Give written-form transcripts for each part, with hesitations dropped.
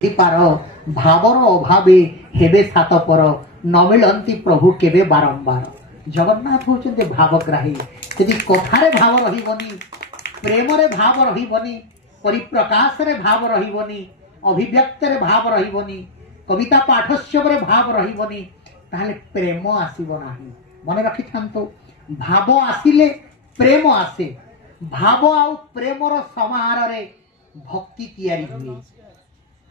पार भावर अभावे हेबे सातपर न मिलती प्रभु केबे बारंबार। जगन्नाथ होचंते भावग्राही। यदि कथारे भाव रहिबनी, प्रेम रे भाव रहिबनी, परिप्रकाश रे भाव रहिबनी, अभिव्यक्त रे भाव रहिबनी, कविता पाठस्यव रे भाव रहिबनी, ताहले प्रेम आसीबो नाही। मन रखि थांतो, भाव आसिले प्रेम आसे। भाव आउ प्रेमर समाहार रे भक्ति तैयारी हुए।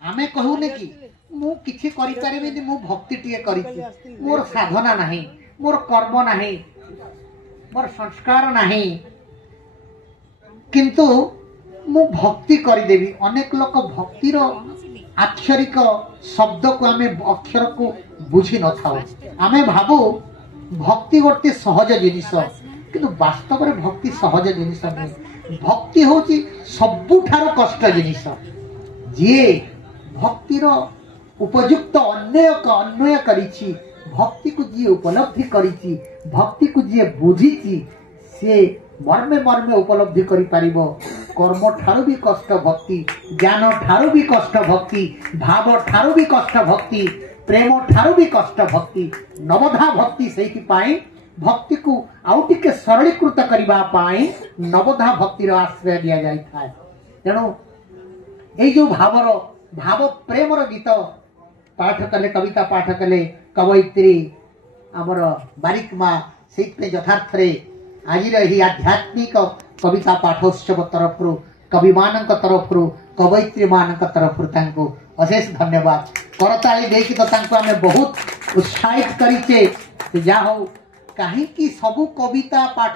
आमे कहूने कि मु किछि करि परिबिनी, मु भक्ति टिए करिछि, मोर साधना नाही, मोर कर्म नाही, मोर संस्कार नाही, किंतु मु भक्ति करि देबी। अनेक लोक भक्तिर आक्षरिक शब्द को आमे अक्षर को बुझी न थाओ। आमे भाबो भक्ति गोटे सहज जिनिस, किंतु वास्तव में भक्ति सहज जिनिस नहीं। भक्ति होची सबुठारो कष्ट जिनिस। जे भक्तिर उपयुक्त अन्वय करिछि, भक्ति को जी उपलब्धि करिछि, भक्ति को जी बुझिछि, से मर्मे मर्मे उपलब्धि करि पारिबो। कर्म ठारू भी कष्ट भक्ति, ज्ञान ठारू भी कष्ट भक्ति, भाव ठारू भी कष्ट भक्ति, प्रेम ठारू भी कष्ट भक्ति। नवधा भक्ति सेहि पाई भक्ति को आउ टिके सरलीकृत करिबा पाई नवधा भक्तिर आश्रय दिया जाय थाए। तेणु ए जो भाव प्रेमर गीत पाठ कले, कविता पाठ कले कवयित्री आमर बारिक माँ से यथार्थ आज आध्यात्मिक कविता पाठोत्सव तरफ कवि मान तरफ कवयित्री मान तरफ अशेष धन्यवाद। करताली देकी तो आमे बहुत उत्साहित करिचे। जा हो कहीं सबु कविता पाठ